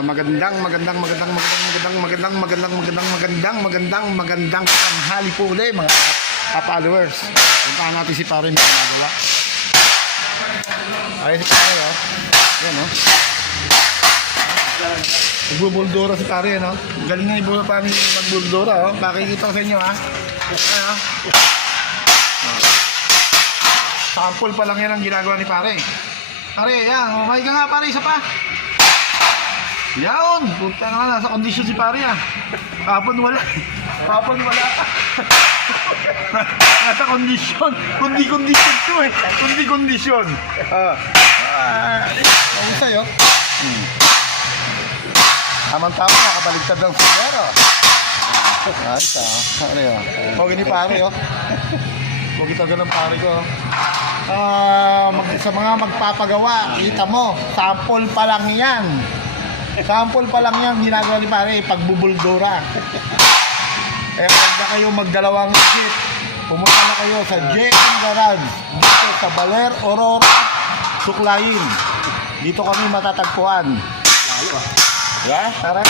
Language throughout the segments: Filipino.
Magandang tanghali po ulit mga followers. Puntahan natin si pare na magawa. Ayun si pare, oh. Yan, oh. Nagbubuldora si pare, no? Galing na ibulo pa ni magbuldora, oh. Pakikita ko sa inyo, ha. Ayan, oh. Sample pa lang yan ang ginagawa ni pare. Pare, yan. Umay ka nga, pare. Isa pa. Yan. Punta nga, nasa kondisyon si pare, ha. Kapon wala. Nasa kondisyon. Kondisyon to, eh. Kondisyon. Ang sa'yo. Tamang-tama, nakabaligtad ng sigaro. Ayos, ha. Pare, oh. Huwag ni pare, oh. Huwag ito ng pare ko. Sa mga magpapagawa, kita mo, sample pa lang yan. Sample pa lang yan, ginagawa ni pare, pagbubuldora. Eh, huwag na kayo magdalawang isip. Pumunta na kayo sa JM Garage, dito sa Baler, Aurora, Suklayin. Dito kami matatagpuan. Lalo, ah. Yeah, tara.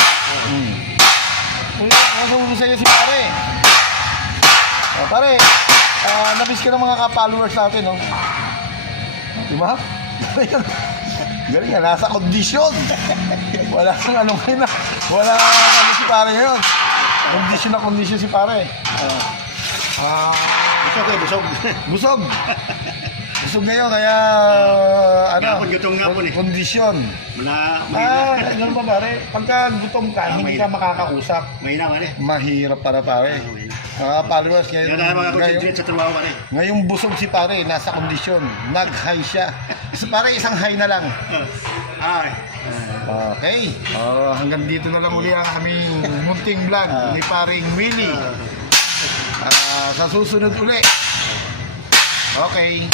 Nasulo sa'yo si pare. Pare, nabis ka ng mga ka-followers natin, no? Diba? Galing nga, nasa kondisyon. Wala kang ano ngayon na. Wala kang ano si pare ngayon. Kondisyon si pare. Busog. Busog ngayon, kaya ano? Gutom nga po, eh. Kondisyon. Ganun ba pare? Pagka gutom ka, hindi ka makakausap. Mahina man, eh. Mahirap para pare. Followers ngayon. Yan na mga sa trabaho man, eh. Ngayong busog si pare, nasa kondisyon. Nag-high siya. Pare, isang high na lang. Okay. Hanggang dito na lang uli ang aming munting vlog ni paring Willie. Sa susunod uli. Okay.